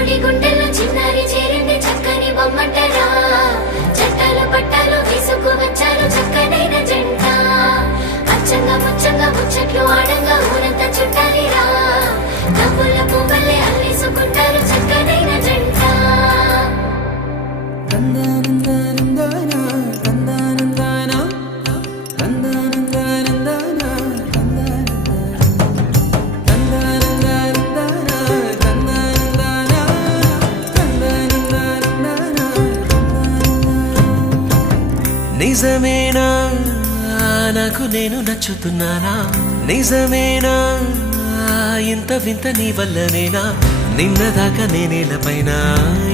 చిన్నోడి గుండెల్లో చిన్నారి చేరింది చక్కని బొమ్మంటరా చట్టాలు పట్టాలు వేసుకు వచ్చారు చక్కనైన జంట అచ్చంగా ముచ్చంగా ముచ్చట్లు ఆడంగా ఊరంతా చుట్టాలిరా నవ్వుల పువ్వులే అల్లేసుకుంటారు చక్కనైన జంట నిజమేనా నాకు నేను నచ్చుతున్నానా నిజమేనా ఇంత వింత నీ వల్లనేనా నిన్నదాకా నేనేలపైన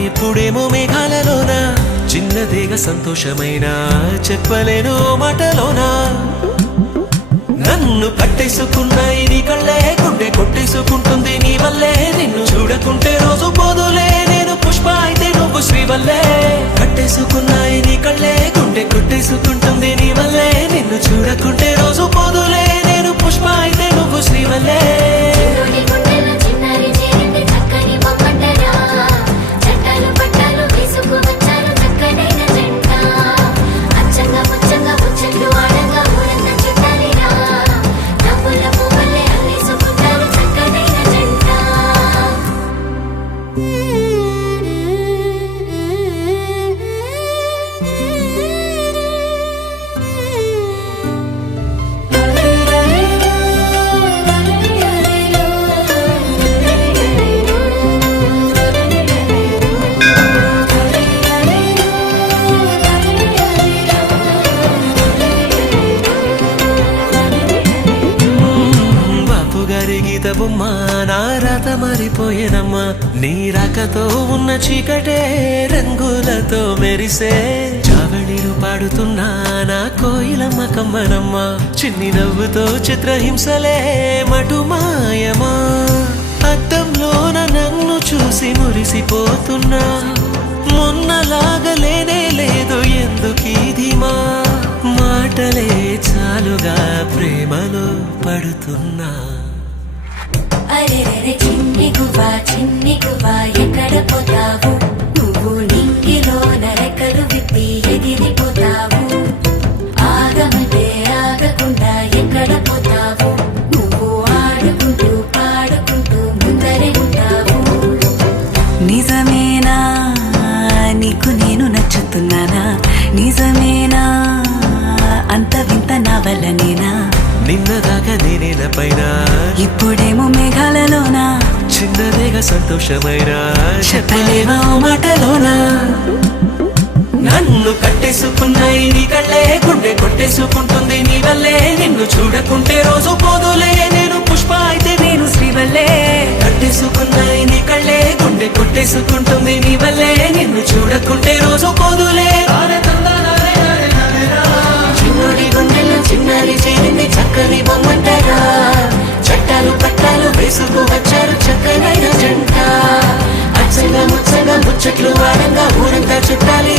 ఇప్పుడేమో మేఘాలలోనా చిన్నదేగా సంతోషమైనా చెప్పలేను మాటలోనా నన్ను పట్టేసుకున్నాయి నీ కళ్ళే గుండె కొట్టేసుకుంటుంది నీ వల్లే నిన్ను చూడకుంటే రోజు పోదులే నేను పుష్ప అయితే నువ్వు శ్రీవల్లే పట్టేసుకున్నాయి నీ కళ్ళే గుండె కొట్టేసుకుంటుంది నీ వల్లే నిన్ను చూడకుంటే రోజు పోదులే నేను పుష్ప అయితే నువ్వు శ్రీవల్లే చిన్నోడి గుండెల్లో చిన్నారి చేరింది చక్కని బొమ్మంటరా చట్టాలు పట్టాలు వేసుకు వచ్చారు చక్కనైన జంట అచ్చంగా ముచ్చంగా ముచ్చట్లు ఆడంగా ఊరంతా చుట్టాలిరా నవ్వుల పువ్వులే అల్లేసుకుంటారు చక్కనైన జంట బాపు గారి గీత బొమ్మ నా రాత మారిపోయేనమ్మా నీ రాకతో ఉన్న చీకటే రంగులతో మెరిసే చావడిలు పాడుతున్నా నా కోయిలమ్మ కమ్మనమ్మ చిన్ని నవ్వుతో చిత్రహింసలే మటు మాయమా అద్దంలోన నన్ను చూసి మురిసిపోతున్నా మొన్నలాగలేనే లేదు ఎందుకీదిమా మాటలే చాలుగా ప్రేమలో పడుతున్నా అరెరెరె చిన్ని గువ్వా ఎక్కడ పోతావు నువ్వు నింగిలోన రెక్కలు విప్పి ఎగిరిపోతావు ఆగమంటే ఆగకుండా ఎక్కడ పోతావు నువ్వు ఆడుకుంటూ పాడుకుంటూ ముందరే ఉంటావు నిజమేనా నీకు నేను నచ్చుతున్నానా నిజమేనా అంత వింత నా వల్లనేనా నిన్నదాకా నేనేలపైన ఇప్పుడేమో మేఘాలలోనా చిన్నదేగా సంతోషమైన చెప్పలేవా ఓ మాటలోనా నన్ను కట్టేసుకున్నాయి నీ కళ్ళే గుండె కొట్టేసుకుంటుంది నీ వల్లే నిన్ను చూడకుంటే రోజు పోదులే నేను పుష్ప అయితే నేను శ్రీవల్లే కట్టేసుకున్నాయి నీ కళ్ళే గుండె కొట్టేసుకుంటుంది నీ వల్లే నిన్ను చూడకుంటే రోజు పోదులే చిన్నోడి గుండెల్లో చిన్నారి చేరింది చక్కని బొమ్మంటరా చట్టాలు పట్టాలు వేసుకు వచ్చారు చక్కనైన జంట అచ్చగా ముచ్చగా ముచ్చట్లు వాడంగా ఊరంతా చుట్టాలి